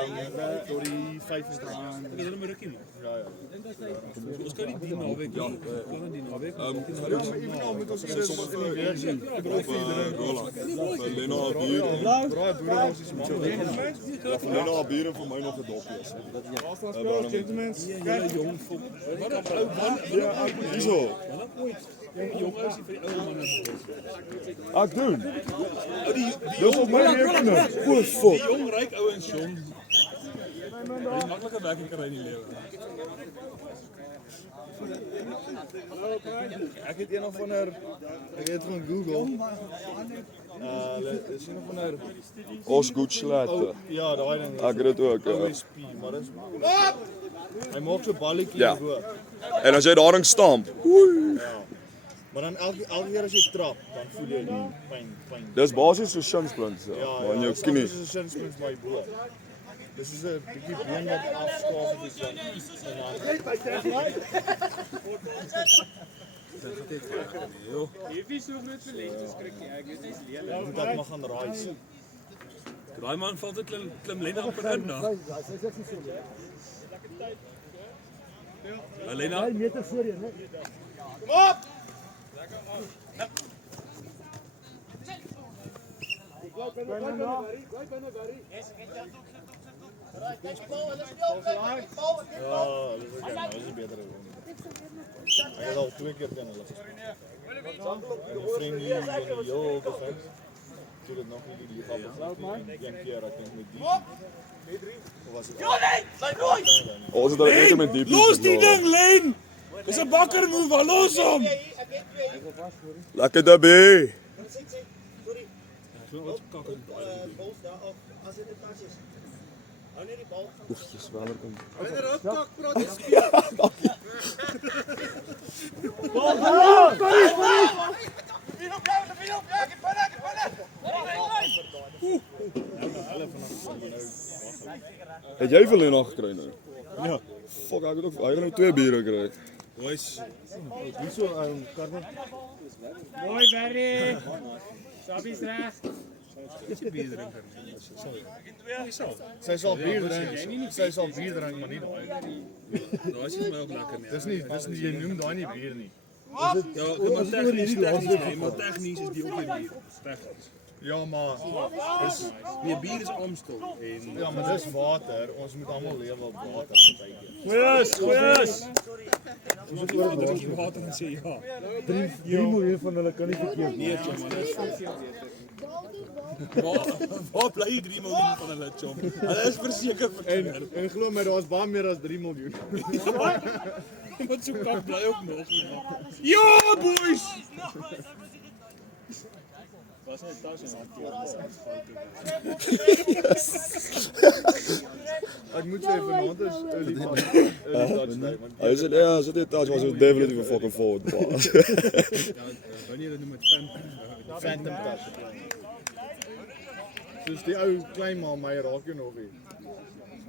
Tot die 25. Ek is hulle maar rukkie man. Ja. Ons kan nie die naweek nie. Kan nie die naweek. Evenal moet ons hier sommer in die week sien. Roland. Lena Bier. Braai boere is maar. Lena Bier en vir my nog 'n dopie is. Gentlemen, Julle jong volk. Wat 'n ou man. Hierso. Jong ou is vir die ou manne. Ek doen. dis op my rekening. O, fuck. Die jong ryk ouens jong. Die maklike werk kry in die lewe. Ek het een of ander ek het van Google. Is een of ander Ons goed slaat. ja, daai ding. Ek het dit ook. Ja. OSP, maar dis hy maak so balletjie Ja. hoog. En as jy daarin stamp, Maar dan elke keer as jy trap, dan voel jy die pyn. dis basies so shinsplints, maar in jou knie. Dis 'n sinspins my bo. Dis is 'n bietjie been wat afskaaf of iets dan. Jy het so groot verlies skrik nie. Ek is nie lelik. Moet ek maar gaan raai. Daai man val dit klim Lena amper in nou. Lena, meter voor je, né? Ja, dis is beter. Ek het al 2 keer teen hulle gespeel. Vriend hier in die heel defense. Toe dit nog nie die liga besluit. Een keer ek dink met die. Of was dit? Ons het daar net met diep. los die ding Len. Dis 'n bakker move, los hom. Lekker daarbey. Oef, dis wel kom. Het jy vir Lena gekry nou? Ja. Fuck, ek het ook hy gaan nou 2 biere kry. Boys, Hierso Karmen. Mooi Barry. Sabie's reg. dis 'n bier drinker. Sy sal bier drink. Sy sal bier drink, maar nie daai. Daai is my ook lekker nie. Dis nie jy noem daai nie bier nie. Ja, maar tegnies maar tegnies is die ook nie bier. Tegnies. Ja, maar Nee, bier is Amstel en ja, maar dis water. Ons moet almal lewe op water partykeer. goeies. Ons moet oor drink water en sê ja. 3 miljoen van hulle kan nie verkeerd Nee, chom, man, dit is waar bly die 3 miljoen van hulle chom? Hulle is verseker verkeerd. En glo my, daar's baie meer as 3 miljoen. Wat so kak bly ook nog. Ja, boys. Was net tas en Ek moet sê vanaand is early touchdown. Hy sê ja, so dit was definitely fucking forward. wanneer hulle noem dit Phantom touch. Soos die ou klein maar my raak jou nog nie.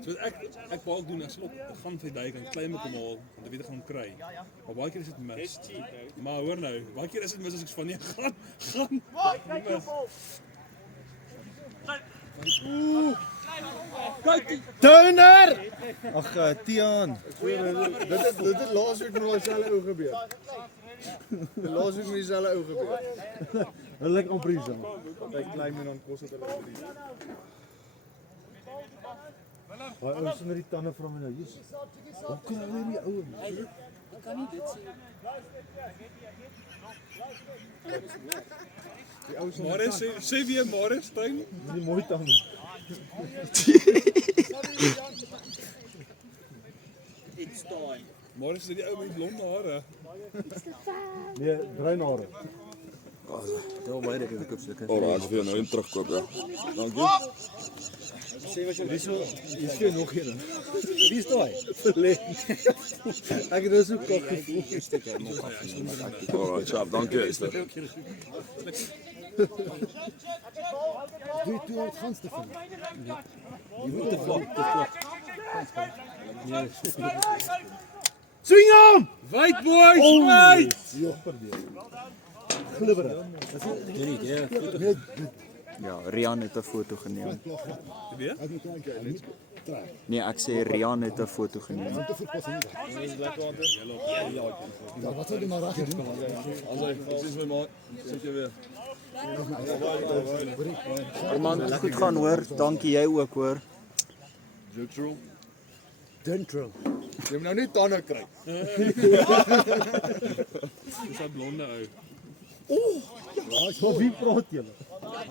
So ek wou ook doen as ek gaan vir die kan klein met hom haal en dit weer gaan kry. Maar baie keer is dit mis. Maar hoor nou, baie keer is dit mis as ek van nee gaan. Downer! Ag, Tiaan. Dit het laasweek met dieselfde ou gebeur. Laasweek met dieselfde ou gebeur. Hulle lyk amper hier saam. Hy klein en dan kos dit hulle vir die. Daai ou sonder die tande van my nou. Jesus. Hoe kan hulle nie ou? Morris sê weer Morris Stein. Die mooi tande. Morris is die ou met blonde hare. Nee, bruin hare. Alright, ek wil nou in terugkoop ja. Dankie. Hierso, hier is vir nog een. Wie is daai? Verlê. Ek het nou so kop gevoel. Alright, chap, dankie. Doe toe het gaan Stefan. Jy moet te vlak. Swing hom! Wait boys, wait. Glibberig. Ja, Rian het 'n foto geneem. Wie? Nee, ek sê Rian het 'n foto geneem. Ja, wat sou jy maar reg doen? Presies my maat. Sit jy weer. Man, goed gaan hoor. Dankie jy ook hoor. Jutro. Dintro. Jy moet nou nie tande kry. Dis 'n blonde ou. Wat wie praat julle?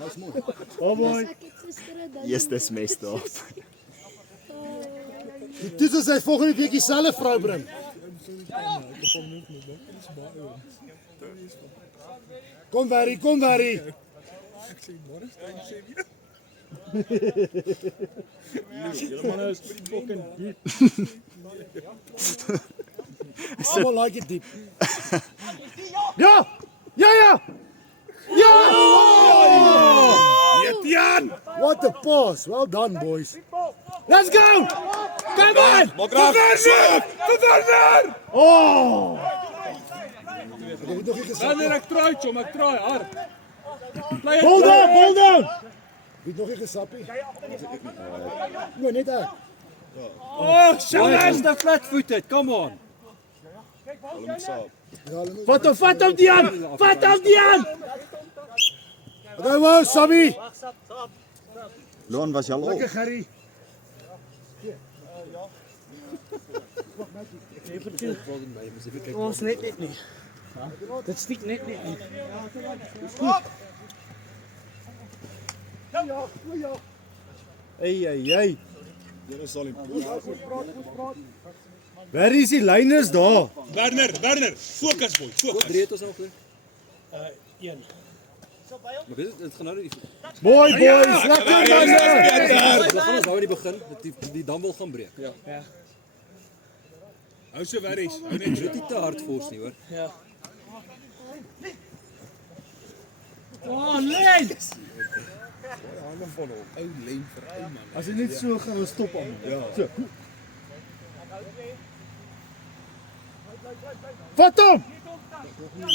Dis mooi. Oh boy. Yes, dis messed up. Dit is hy volgende week dieselfde vrou bring. Kom Barry, kom Barry. Almal like it deep. Ja! Ja ja! Ja! Etienne! What a pass. Well done boys. Let's go! Come on! Verder! Oh! Ek het nog nie gesê. Wanneer ek traai, chom, ek traai hard. Hold on, hold on. Wie nog nie gesappie? Nee, net ek. Oh, Shannon! the flat-footed, come on. Vat hom Dian. Vat hom Dian. Okay, wow, Sabbi. Loan was jy al op? Lekker Gerry. Ons net nie. Dit stiek net nie. Ei. Jy sal nie. Waar is die lyners daar? Werner, fokus boy, fokus. Breed ons al goed. 1. Maar weet dit gaan nou nie. Mooi boys, lekker manne. Ons gaan ons hou in die begin dat die dam wil gaan breek. Ja. Hou so werries. Hou net Dit nie te hard fors nie hoor. Oh, lyn. As jy net so gaan stop aan. Ja. So. Vat hom.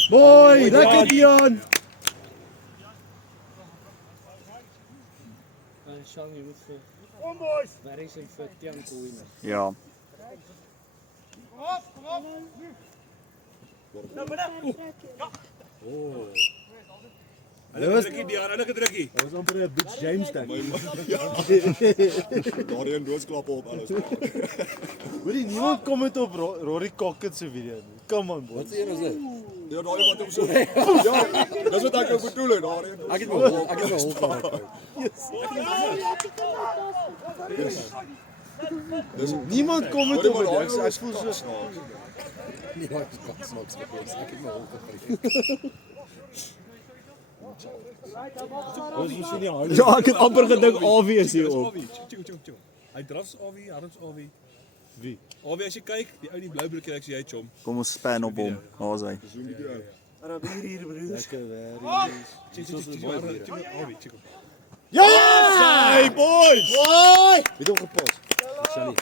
Mooi, lekker Dian. Sean, jy moet vir Kom boys. Waar is hy vir Tian Koen? Ja. Hallo drukkie Dian, hulle gedrukkie. Ons amper 'n Butch James ding. Daar 'n doodsklap op alles. Hoorie, niemand kom met op Rory Cockett se video nie. Come on boys. Wat sê jy nou sê? Ja, daai wat hom so. Ja, dis wat ek bedoel het daar. Ek het my hol gehad. Niemand kom met op dit. Ek voel so snaaks. Nee, ek kan snaaks gewees. Ek het my hol gehad. Ons is nie hard. Ja, ek het amper gedink Awie is hier op. Chico. Hy drafs Awie, Harms Awie. Wie? Awie as jy kyk, die ou in die blou broekie, ek sê jy chom. Kom ons span op hom. Daar's hy. Lekker weer. Chico. Chico. Ja! Hey boys. Boy! Wie het hom gepas? Shelly.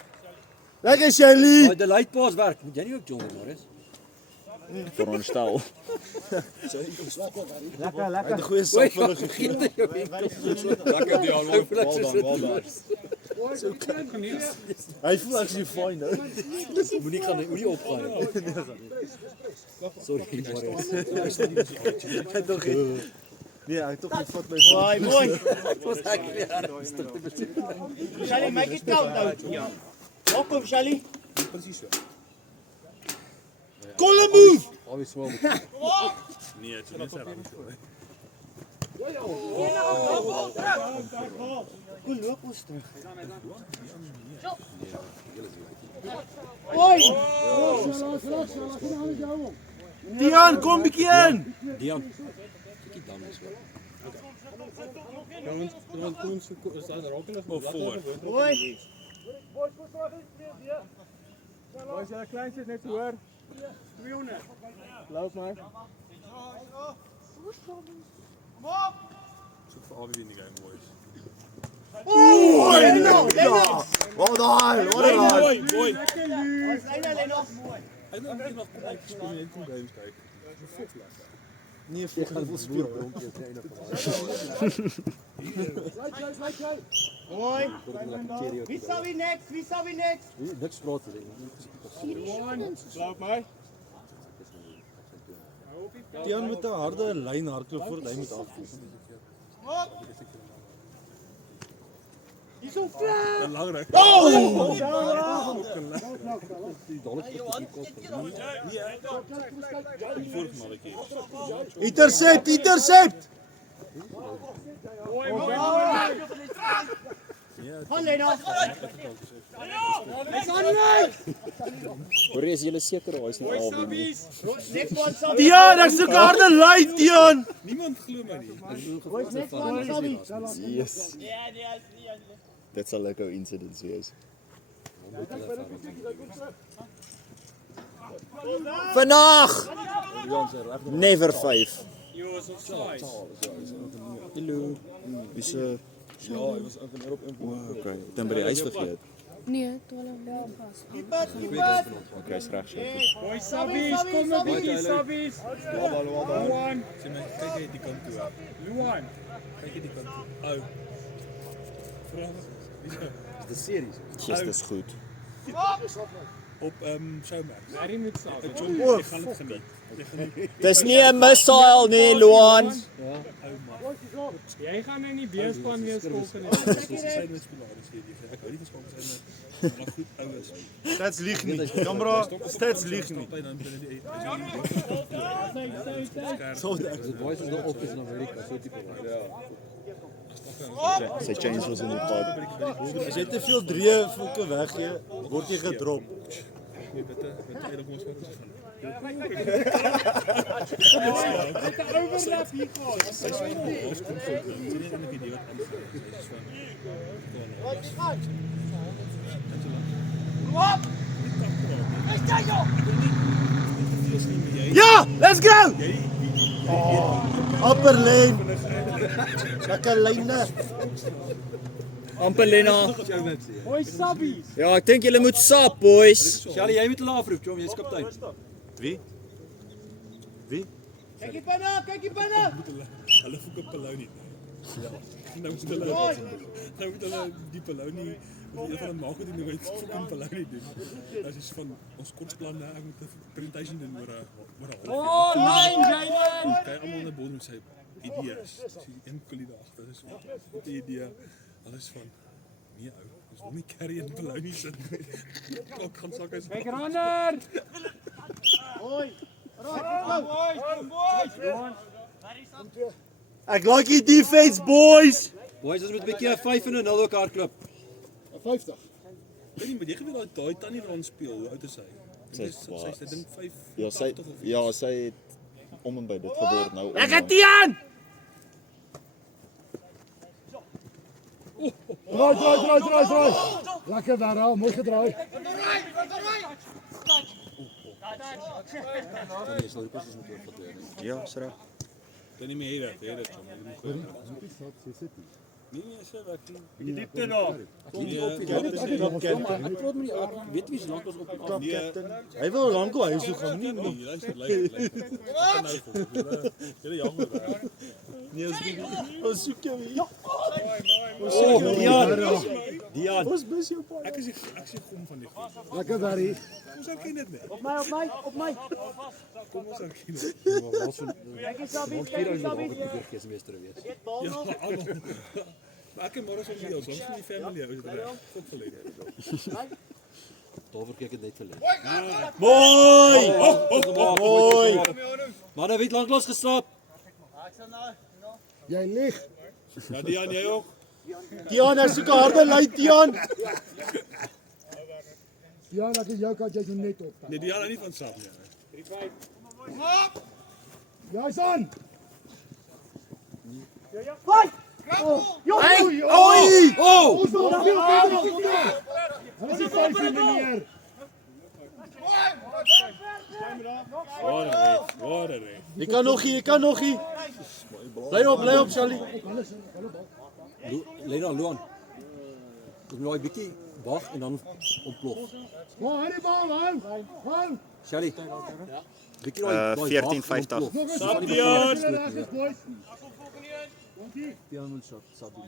Lekker Shelly. Maar die light pass werk. Moet jy nie ook John Morris? Veronderstel. Lekker goeie sap vir hulle gegee. Lekker Dian, wel dan. Hy voel as jy fyn nou. Moenie opgaan nie. Sorry Morris. Ek tog nie. Nee, ek tog nie vat my. Mooi. Was ek nie ernstig te besef. Shelly, make it count out. Ja. Welkom Shelly. Presies so. Call a move. Alweer swaar. Nee, dit is nie sy rand. Kom loop ons terug. Dian, kom bietjie in. Dian. Kyk dan is hoor. Of voor. Hoi. Boys, julle klein sit net hoor. 200. Loop maar. Soek vir Awie in die game boys. Wel daai, wat 'n Boy. Ons einde lê nog mooi. Hy moet nog kom uit speel net kom games kyk. Dis so lekker. Nee, ek gaan wil speel bronkie op die einde van Mooi. Wie sal wie next? Wie sal wie next? niks praat vir Slaap my. Tiaan met 'n harde lyn hardloop voor hy moet afvoer. Hierso klaar. Ja, langer. Die vorige maal keer. Intercept, intercept. Gaan Lena. Hoor jy, is julle seker hy's nie al nie? Next one sal Tiaan, ek soek 'n harde lyn, Tiaan. Niemand glo my nie. next one sal wie. Yes. Dit sal lekker incidents wees. Vandag! Never 5. Yo, is offside. Hallo. Wie se? Ja, hy was in Europa in. Okay, ek het by die huis vergeet. Nee, 12 jaar gas. Okay, is reg so. Boy Sabbies, kom 'n bietjie Sabbies. Luan, Sê my, kyk jy die kant toe. Luan. Kyk jy die kant toe. Ou. Vra. Dis 'n series. Gister is goed. Op Showmax. Larry moet slaap. Ek gaan dit geniet. Jy gaan Dis nie 'n missile nie, Luan. Jy gaan in die beespan weer skop in. sy net spelaris hier. Ek hou nie van skop sy maar goed oues. Stats lieg nie. Kamera, stats lieg nie. Hy dan binne die So dit boys is nog op is in Amerika, so tipe. Sy chains was in die pad. As jy te veel dreë volke weggee, word jy gedrop. witte eintlik ons gaan gaan. Overlap hier gehad. Ons kom sien nie in die video wat anders is. Ja, let's go! Upper lane. Lekker lyne. Amper Lena. Hoi Sabbies. Ja, ek dink julle moet sap, boys. Charlie, jy moet hulle afroep, Jom, jy's kaptein. Wie? Wie? Kyk hier binne, kyk hier binne. Hulle voek op Palou nie. Ja. Nou moet hulle die Palou nie een van die maak het die nooit fucking Palou nie doen. Dat is van ons kortplanne, ek moet 'n presentation doen oor 'n Oh, line, Jayden. Kyk almal in die bodem sê idees. Sien een kollega agter is wat 'n idee. Alles van nee ou, ons wil nie carry in Palou nie sit. Klok gaan sak is. Kyk runner. Hoi. Boys. Ek like die defense, boys. Boys, ons moet 'n bietjie 5 en 'n 0 ook hardloop. 50. Weet nie, maar jy geweet daai tannie wat ons speel, hoe oud is sy? Sy is Sy is dink 5. Ja, sy het om en by dit geword nou. Lekker Tiaan. Draai. Lekker daar, mooi gedraai. Ja, sra. Dan nie meer hier dat hom. Nee, sy werk nie. Diepte nog. Ek praat met die weet wie se lank ons op die kaptein. Hy wil lankal huis toe gaan nie. Nee, luister. Nou vir. Julle jammer. Nee, ons soek jou. Ja. Dian. Ons bus jou pa. Ek sê kom van die groep. Lekker daar hier. Ons erken dit net. Op my. Kom ons erken dit. Kyk hier Sabbies, kyk hier Sabbies. Burgemeester weet. Ja, almal. Maar ek en môre sal ons van die familie ou is reg. God verlede. Daar kyk ek net verlede. Mooi. Mooi. Maar nou weet lanklaas geslaap. Jy lieg. Ja, Dian, jy ook. Tiaan, ek soek 'n harde lyn, Tian. Ja, dat is jou kant jy so net op. Nee, Dian nie van saam nie. Jy's aan. Oei! Ons wil veel verder. Hulle is 15 meneer. Waar is hy? Jy kan nog hier. Bly op, Charlie. Lena Luan. Ons moet 'n bietjie wag en dan ontplof. Maar hy die bal hou. Shelly. 14,50. Nog eens. Stap, Nog Dion. eens, boys. Dion moet shot, Sabi.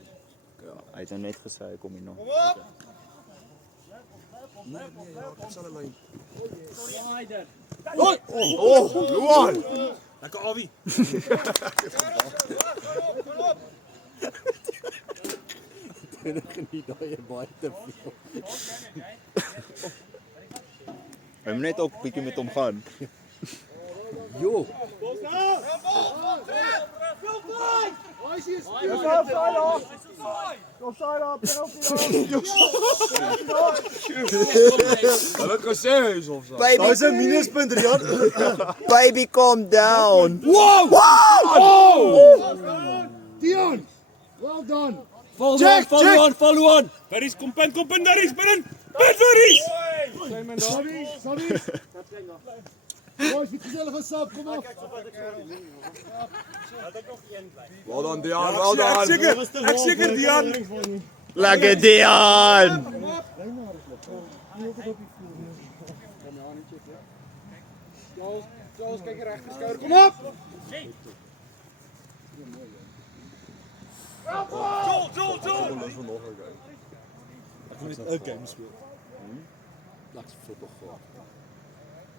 Ja, hy het nou net gesê hy kom hier nog. Luan! Lekker Avi. Geniet daai baie te veel. Hy moet net ook bietjie met hom gaan. Jo. Hulle het gesê hy is of so. Daar's 'n minuspunt, Rian. Baby, calm down. Dion, well done. Follow on. Berries, kom punt, Berries, binnen. Punt, Berries. Sabi. Boys, wat gezellige sap, kom op. Wel dan, Dian, wel dan. Ek seker Dian. Lekker, Dian. Charles, kyk reg geskouer. Kom op.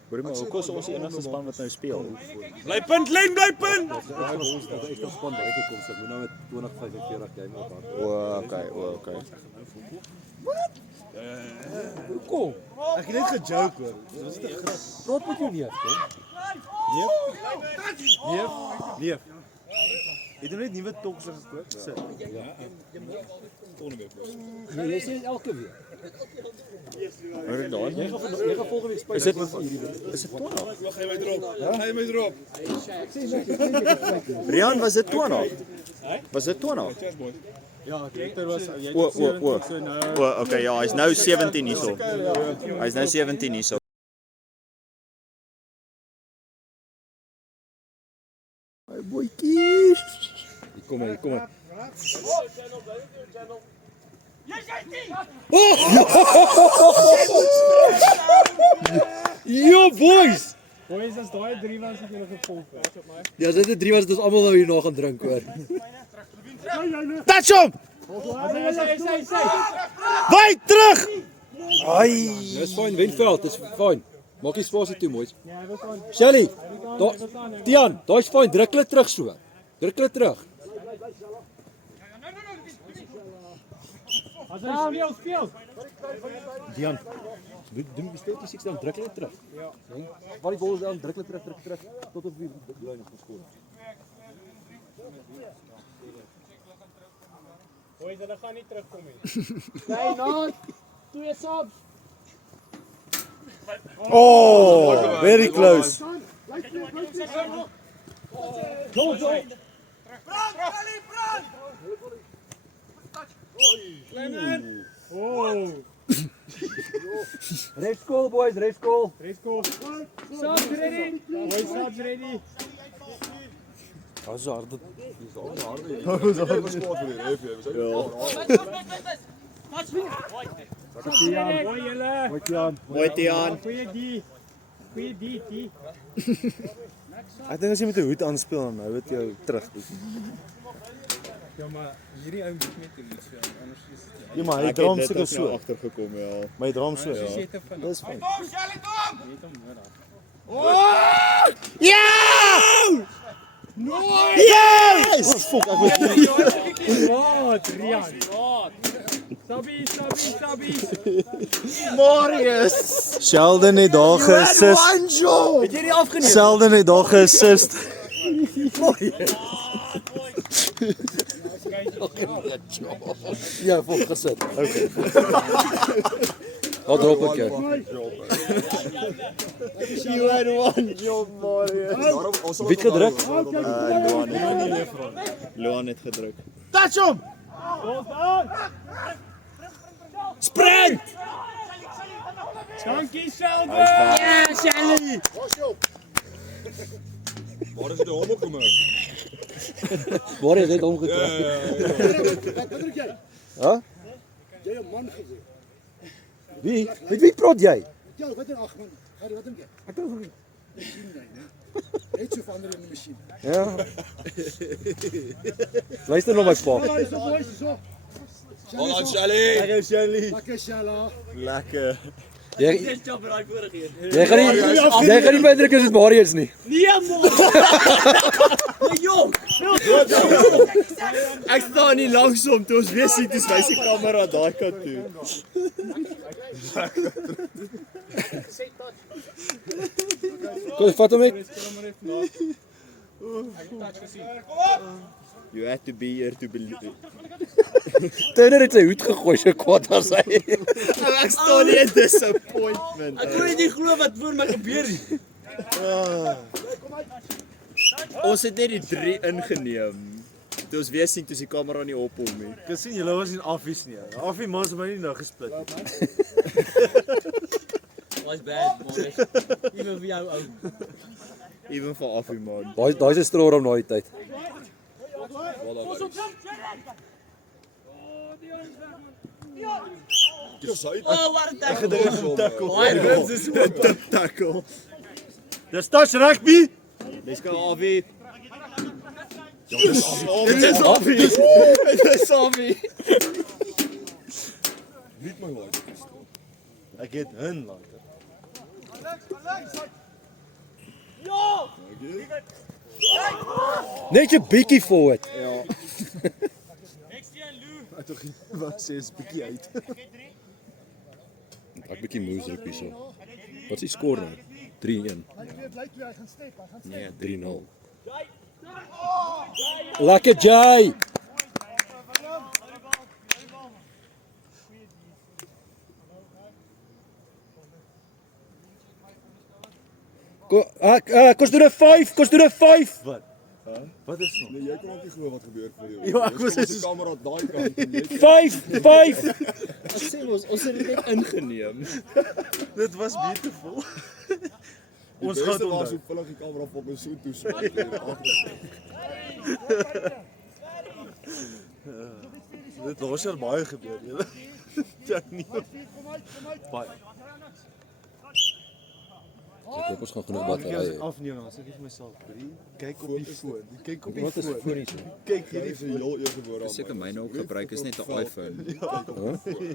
Hoorie maar, hoekom is ons die enigste span wat nou speel? Bly punt, Len, bly punt. Ons het ekstra span bygekom, so ek moet nou met 20-45 game op aan. Okay. Kom. Ek het net gejoke hoor. Praat met jou neef, hè? Neef. Het jy net nuwe toks gekoop? Sit. Nee, jy sê elke week. Hoorie daar. Jy gaan volgende week speel. Is dit 12? Wag, hy my drop. Rian, was dit 12? Was dit 12? Ja, Victor was Okay, ja, hy's nou 17 hierso. Hy's nou 17 hierso. Hey boetjies. Kom maar. Yo boys. Boys, as daai 3 was het julle gevolg. Ja, dit is 3 was dit ons almal nou hier nog gaan drink hoor. Touch hom. Sy. Wy terug. Ai. Dis fyn, Wenveld, dis fyn. Maak nie spasie toe, mooi. Ja, hy was aan. Shelly. Tian, daai's fyn, druk hulle terug so. Druk hulle terug. As hy speel. Dian. Doen die steeds 6 dan druk hulle terug. Ja. Waar die bal is dan druk hulle terug tot op die lyn geskoor. Boys, hulle gaan nie terugkom nie. Nee, nou. 2 subs. Oh, very close. Go. Oh, Ref goal boys, ref goal. let's go. Subs ready. Boys, subs ready. Dis harde. Mooi julle. Mooi Tian. Goeie D. Ek dink as jy met 'n hoed aanspeel dan hou dit jou terug. Ja, maar hierdie ou moet net iets so anders is dit. Ja, maar hy drum seker so. Agtergekom, ja. My drum so. Ja. Sette van. Dis fyn. Yes! Oh, fuck, ek was Raad, Rian. Sabi. Marius. Sheldon het daar geassist. Het jy die afgeneem? Sheldon het daar geassist. Ja, vol gesit. Okay. Wat drop ek jou? You had one job, Marius. Wie het gedruk? Luan het gedruk. Touch hom. Sprint! Dankie, Sheldon. Ja, Shelly. Waar is die hom opgemaak? Waar is dit omgetrek? Wat druk jy? Hæ? Jy 'n man gesê. Wie? Met wie praat jy? Ja, wat 'n ag man. Gary, wat dink jy? Ek dink nie. Masjien ry, né? Net so verander in die masjien. Ja. Luister na my pa. Boys, so. Lekker Shelly. Lekker Shalla. Lekker. Jy gaan nie beïndruk as dit Mario is nie. Nee man. Maar jong. Ek staan nie langs hom toe ons weer sien, dis wys die kamera daai kant toe. Kom, vat hom net. You had to be here to believe. Turner het sy hoed gegooi so kwaad as hy. Ek staan nie in disappointment. Ek kon nie glo wat voor my gebeur nie. Ons het net die 3 ingeneem. Toe ons weer sien, toe is die kamera nie op hom nie. Ek sien julle was nie affies nie. Affie mans het my nie nou gesplit nie. Was bad, man. Even vir jou ou. Even vir Affie man. Daai is 'n stroom na die tyd. Oh, wat 'n tackle. Tackle. Dit is so Tackle. Dis touch rugby. Let's go Affie. Dit is Affie. Dit is Affie. Niet my like. Ek het hun later. Net 'n bietjie forward. Ja. Ek tog wat sê is bietjie uit. Ek bietjie moes rugby so. Wat is die skoor nou? 3-1. Dit lyk toe hy gaan step, hy gaan step. Nee, 3-0. Lekker Jay. Kos doen 'n 5, kos doen 'n 5. Wat is so? Nee, jy kan ook nie glo wat gebeur vir jou. Ja, ek was die kamera daai kant en jy 5, 5. Ek sê ons het dit net ingeneem. Dit was beautiful. Ons gaan was onthou. so vullig die kamera op my so toe so. Dit was er baie gebeur, julle. Ja nie. Baie. Ek hoop ons gaan genoeg Ek batterye. is afneem dan sê ek vir myself, kyk op die foon. Kyk op die Wat is foon. voor hier so? Kyk Hierdie hierdie is 'n heel eerste woord aan. Seker myne ook gebruik is net 'n iPhone.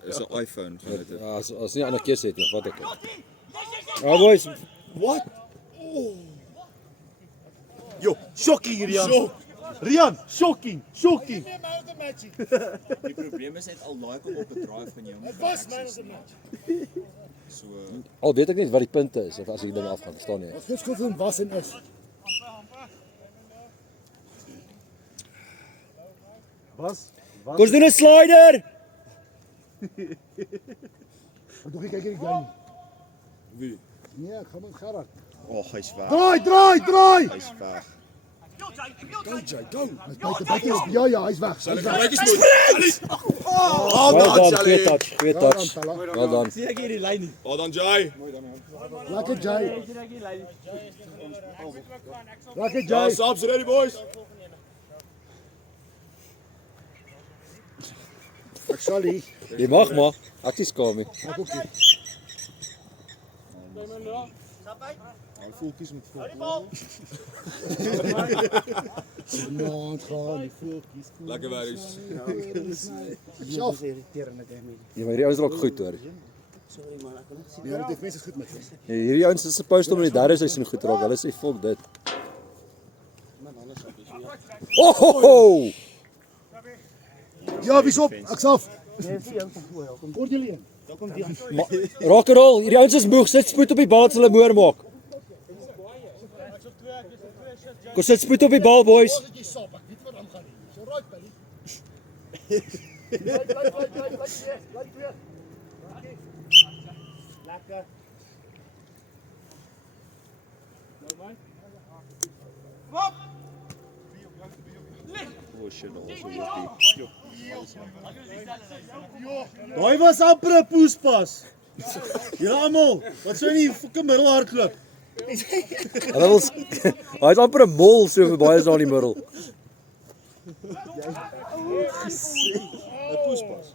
Is 'n iPhone gaan dit. Ja, as nie 'n ander keuse het nie, vat ek dit. Ja boys, What? Oh. Yo, shocking Rian. Rian, shocking. Die probleem is net al laai kom op 'n drive van jou. Dit was man of the match. So al weet ek net wat die punte is of as ek ding afgaan, verstaan nie. Wat geskuld doen was en is. Kos doen 'n slider. Wat doe ek kyk hierdie game? wie? Nee, ek gaan met Gerard. Hy's weg. Draai! Hy's weg. Go Jay, go. Hy's buite. Ja, hy's weg. Hy's weg. Well done, goeie touch. Well done. Sien ek hierdie lyn nie. Oh dan Jay. Lekker Jay. Sien ek hierdie lyn nie. Lekker Jay. Subs ready boys. Ek sal nie. Jy mag maar, ek is skaam nie. Ek ook nie. Hy voeltjies met vol. Nou, het gaan die voeltjies. Lekker werk. Self. Ja, maar hierdie ouens raak goed hoor. Nee, dit het mense goed met hom. Ja, hierdie ouens is supposed om in die derde seisoen goed raak. Hulle sê volk dit. Oh ho ho! Ja, wie's op? Ek's af. Hoor julle een? Raak en rol. Hierdie ouens is moeg. Sit spoed op die bal as hulle moer maak. Kom sit spoed op die bal boys. As jy sap, ek weet wat aan gaan nie. So right by. Bly weer. Lekker. Oh shit, also would Daai was amper 'n poespas. Julle almal, wat sou nie fucking middelhardloop. Hulle wil hy's amper 'n mol so vir baie is daar in die middel. 'n Poespas.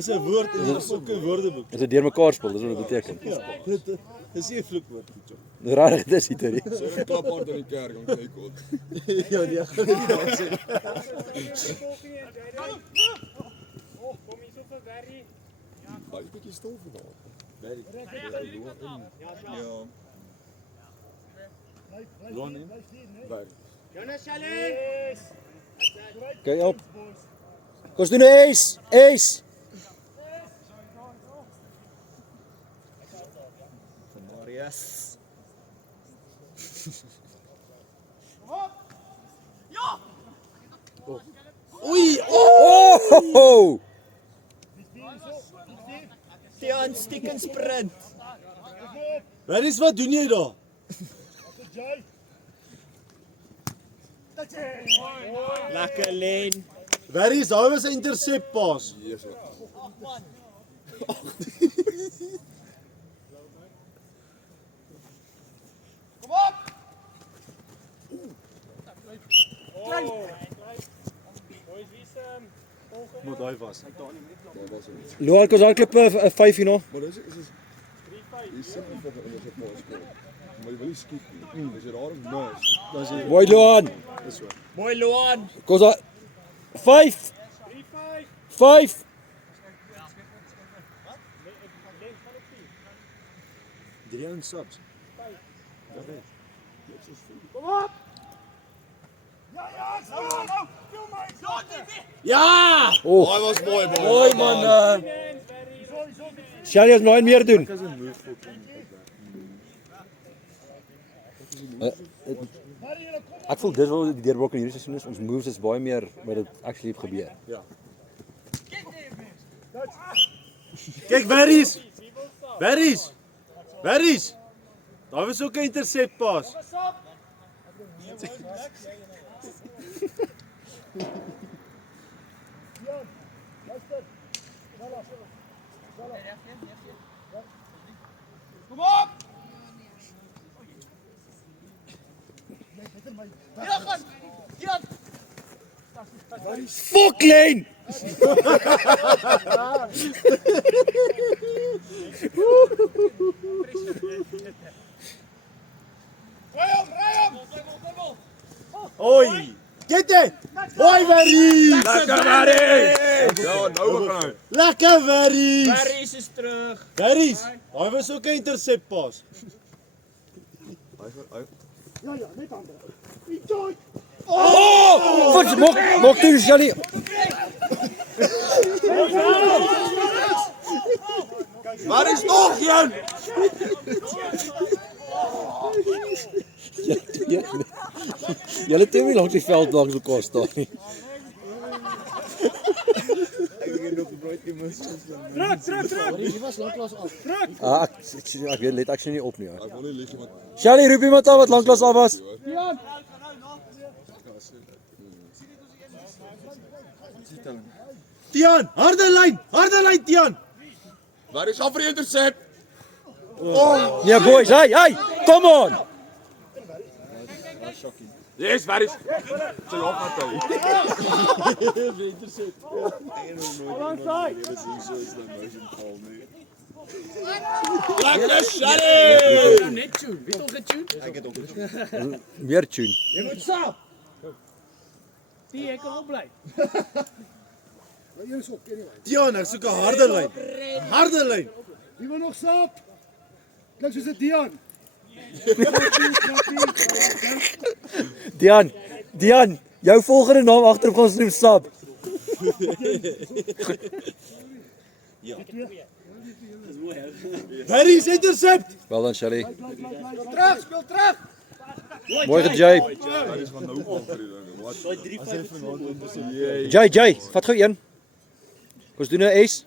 Dis 'n woord en dis ook 'n woordeboek. Is dit deur mekaar spel, dis wat dit beteken. Ja, dit is nie 'n vloekwoord nie, John. Dis rarig dis hier toe. So klap hard in die kerk om kyk wat. Ja, nee, gaan nie daar sê. Kom hier so vir Barry. Baie bietjie stil vandag. Ja. Loan in. Baie. Jonas Chalet. Kyk op. Kom doen ace. Ace. Marius. Oei, Oh! Tian stick en sprint. wat is wat doen jy daar? Lekker Len. Waar is daai was 'n intercept pass? Jesus. Boys, wie is Moet daai was. Loan kos hardloop 'n 5 hier nog. Maar dis jy sit nie vir 'n ondersoek maar skool. Maar jy wil nie skiet nie. Dis raar om mis. Dan sê Mooi Loan. dis so. Mooi Loan. Kos daar 5. 5. Drie aan subs. Ja! Oh, Daai was mooi man. mooi man. Shelly is nooit meer doen. Ek voel dis wel die deurbreuk in hierdie seisoen is. Ons moves is baie meer wat dit actually het gebeur. Kyk, Berries. Berries. Berries. Daar was ook 'n intercept pass. Fuck lane. Oi! Get dit! Mooi Berries. Lekker Barry. Ja, nou begin hy. Lekker Berries. Barry is terug. Berries. Daai was ook 'n intercept pass. Ja, ja, net ander. Enjoy. Oh! Wat maak toe Shelly. Waar is nog een? Julle het nie langs die veld langs mekaar staan nie. Ah, ek weet let ek sien nie op nie. Ek wil nie lieg iemand. Shelly roep iemand aan wat lanklaas af was. Tian, harde lyn Tian. Waar is af vir die intercept? Nee boys, hey, come on. Yes, waar is? Sy op met hy. Lekker Shelly! Net tune. Weet al getune? Weer tune. Jy moet saap. Die ek kan opbly. Jy is op, anyway. Tian, ek soek 'n harde lyn. Harde lyn. Wie wil nog saap? Klink soos 'n Dian. Dian, jou volgende naam agterop gaan snoep stap. Berries intercept. Wel dan Shelly. Terug, speel terug. Mooi gejay. Daar is van nou aan vir die dinge. Wat? Jay, vat gou een. Kom doen 'n ace.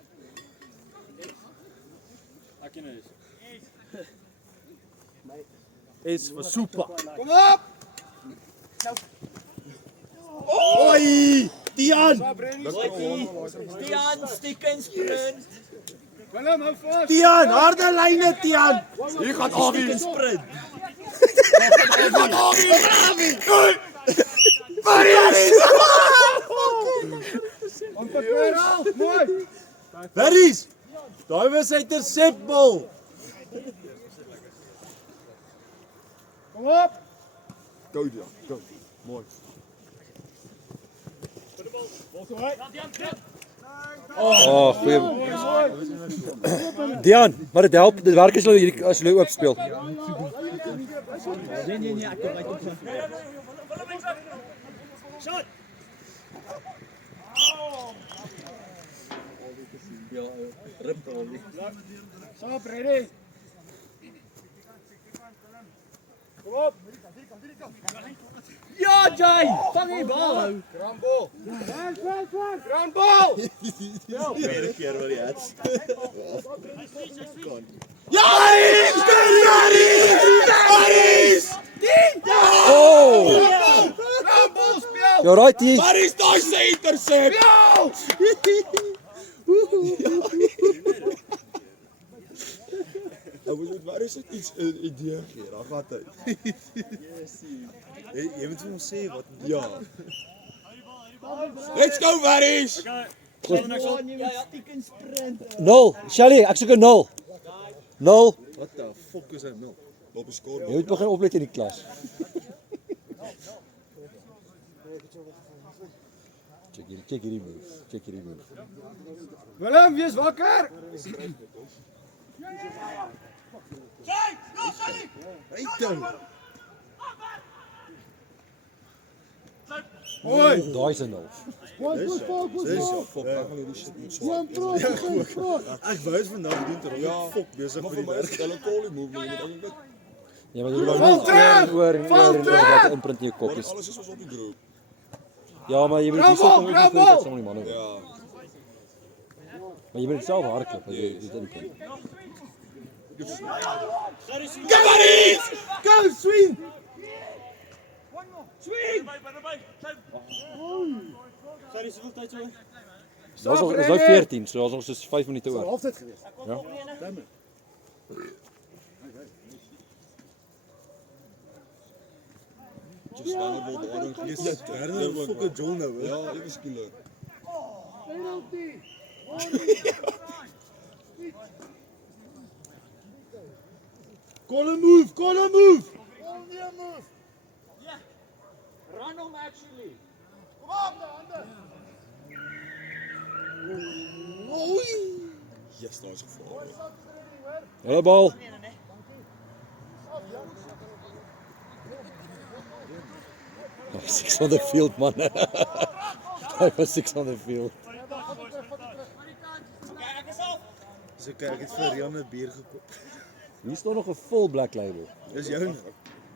Is vir super. Kom op. Oi! Tian! Tian stick en sprint. Willem, hou vas. Tian, harde lyne Tian. Hier gaan Avi. Sprint. Ontpakkeer al. Mooi. Berries! Daai was sy interceptbal. Kom op. Go Dion, go. Mooi. Oh, goeie. Dian, maar dit help, dit werk as jy oop speel. Nee, ek kom uit op. Shot. Stop, ready. Kom op. Ja, Jay, vang die bal. Grandbal. Grandbal. Tweede keer waar die hats. Oh! Grandbal speel. You're right, hier. Waar is daai sy intercept? Waar is dit iets 'n idee gee? Daar gaan hy. Jy moet vir ons sê wat. Ja. Let's go Varys. Ja, ek kan sprint. 0. Shelly, ek soek 'n 0. 0. What the fuck is hy nou? Loop die skoor. Jy moet begin oplet in die klas. Check hierdie move. Willem, wees wakker. Daai se 0. Dis ja, fuck, ek gaan hierdie shit moet swaar. Ek wou dit vandag doen terwyl Ja. ek fuck besig Maar met vir die my is werk. dit hulle call move nie. Jy moet eintlik Ja, maar jy wou net oor wat inprint in jou kop maar is. alles is ons op die groep. Ja, maar jy moet nie so kom met sommer die manne. Ja. Maar jy moet self hardloop as jy dit inprint. Go, swing. Daar's nog 14, so daar's nog soos 5 minute oor. Halftyd gewees. Ja. Just wanneer wil daar dan Dis gelees. derde fucking Joel nou, hè. Ja, ewe skielik. Call a move, call a move. Run hom actually. Yes, daar is gevaar. Hallo bal. Oh, 6 on the field man. Hy was 6 on the field. So kyk, ek het vir Rian 'n bier gekoop. Hier staan nog 'n vol black label. Dis jou nou.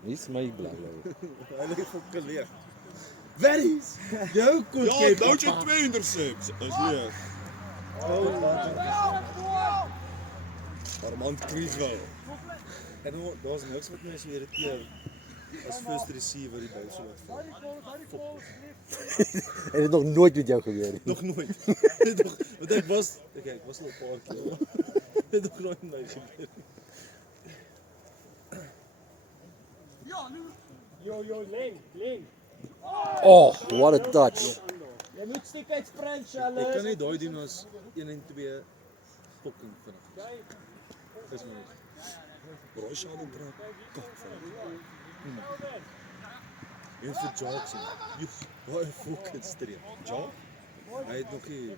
Hier's my black label. Hy lê fucking leeg. Berries. Jou koek Ja, nou het jy 2 intercepts. Is leeg. Armand Kriegel. En nou, daar's niks wat my so irriteer as first receiver die bal so wat val. En dit nog nooit met jou gebeur nie. Nog nooit. Nog, want ek was al 'n paar keer. Het nog nooit my gebeur. Yo, Len. Oh, what a touch. Jy moet stiek uit sprint, Ek Charles. kan nie daai doen as 1 en 2 fucking vinnig. Dis my. Braai Shadow trap. Kak van. Een vir Jackson. Joef, baie fucking streep. Ja? Hy het nog nie.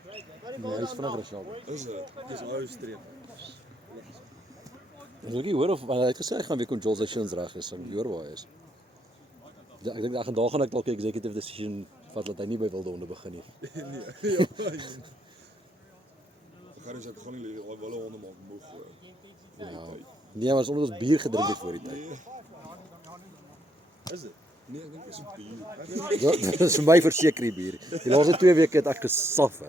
Nee, hy's vinnig Rashad. Is dit? Dis ou streep. Ek weet nie hoor of hy het gesê hy gaan weer kon Joel se shins reg is, en hoor waar hy is. Ja, ek dink daar gaan ek dalk 'n executive decision vat dat hy nie by Wilde Honde begin nie. Nee. Ja. Ek gaan nie lê, hulle honde maak moeg. Ja. Nee, maar omdat ons bier gedrink het voor die tyd. Is dit? Nee, ek dink dis 'n bier. Ja, dit is vir my verseker die bier. Die laaste 2 weke het ek gesaf.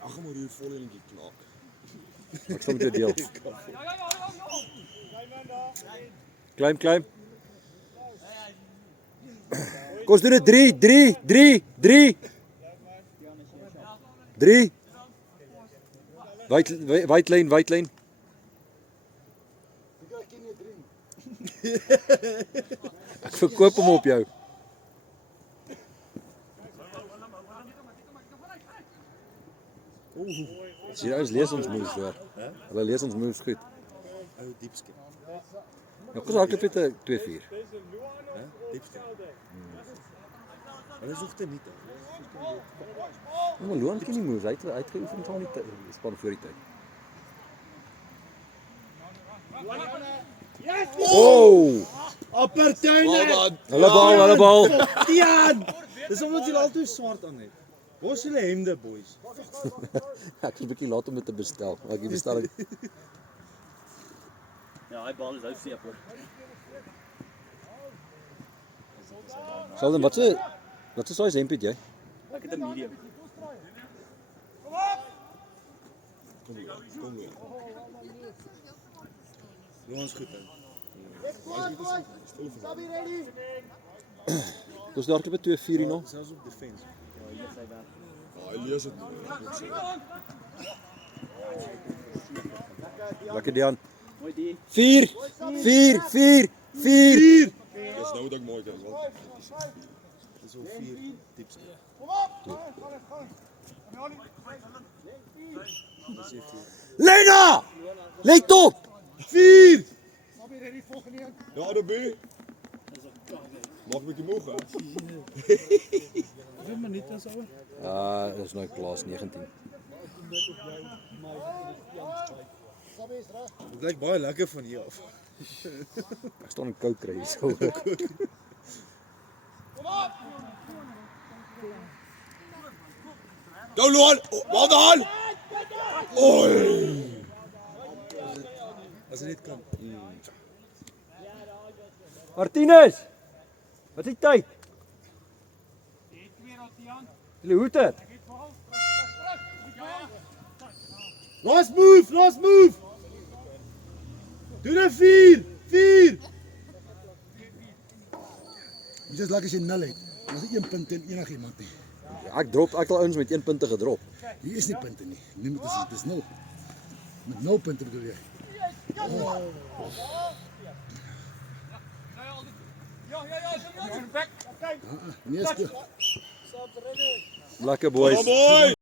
Ag, maar hier vol enetjie knak. Ek sal met jou deel. Klim. Kom ons doen dit 3. White lane. Ek verkoop hom op jou. Sien ouens lees ons moves hoor. Hulle lees ons moves goed. Ou diepste. Ja, kom hardloop met 'n 2-4. Diepste. Hulle soek dit nie. Maar Loan ken nie moves. Hy het geoefen van die span voor die tyd. Oh! Appertuin. Hulle bal. Tian. Dis omdat julle altyd swart aan het. Waar is julle hemde, boys? Ek is 'n bietjie laat om dit te bestel. Maar ek die bestelling. Ja, hy bal is ou seep hoor. Sheldon, wat is size hemp het jy? Ek het 'n medium. Loans goed dan. Dis daar klop 2-4 hier nog. Selfs op defense. Hy lees dit. Lekker Dean. Mooi die. 4. Dis nou wat ek mooi kan. Dis al 4 diepste. Lena! Let op. 4. Ja, de B. Maak 'n bietjie moeg, hè. Dis nou klas 19. Dit lyk baie lekker van hier af. Ek staan in koud kry hier so. Go Loan. Wat dan? As jy net kan. Martinez. Wat is die tyd? Die hoeter. Last move. Doen 'n 4. Dit is lekker as jy 0 het. Ons het 1 punt teen enigiemand nie. Ek al ouens met 1 punte gedrop. Hier is nie punte nie. Niemand is 0. Met 0 punte bedoel jy. Nee, speel. Lekker boys. Kom boy.